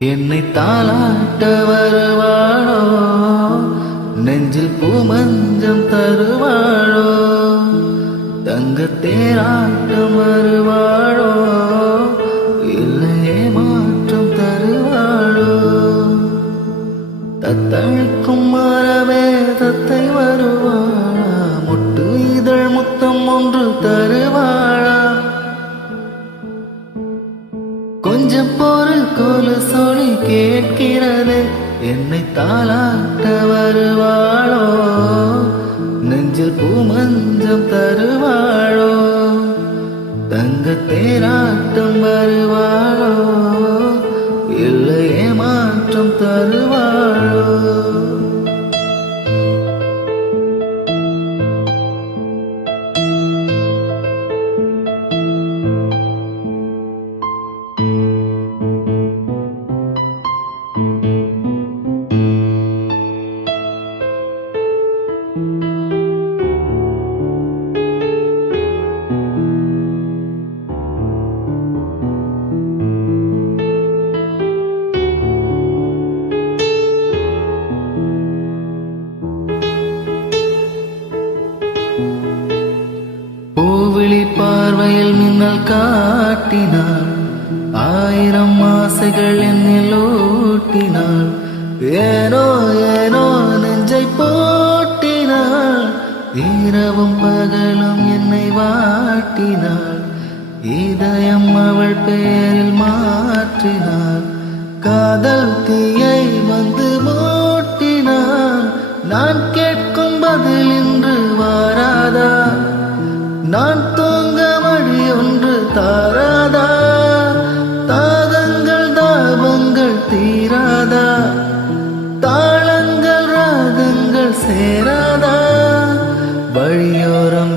என்னை தாளாட்ட வருவாளோ, நெஞ்சில் பூமஞ்சம் தருவாளோ, தங்க தேராட்டம் வருவாளோ, இல்லையே மாற்றம் தருவாளோ. தத்தளிக்கும் மரமே தத்தை வருவாளா, முட்டு இதழ் முத்தம் ஒன்று தருவாளா. கொஞ்சம் பொறு கோல சொல்லி கேட்கிறது, என்னை தாளாட்ட வருவாளோ, நெஞ்சில் பூமஞ்சம் தருவாளோ, தங்க தேராட்டம் வருவாளோ, இல்லையே மாற்றம் தருவாளோ. பூவிழி பார்வையில் மின்னல் காட்டினாள், ஆயிரம் ஆசைகள் என்னில் ஊட்டினாள். ஏனோ ஏனோ நெஞ்சை போட்டினாள், இரவும் பகலும் என்னை வாட்டினாள். இதயம் அவள் பெயரில் மாற்றினாள், காதல் தீயை வந்து மூட்டினாள். நான் கேட்கும் பதில் இன்று வாராதா, நான் தூங்க வழி ஒன்று தாராதா. தாகங்கள் தாபங்கள் தீராதா, தாளங்கள் ராகங்கள் சேராதா. வழியோரம்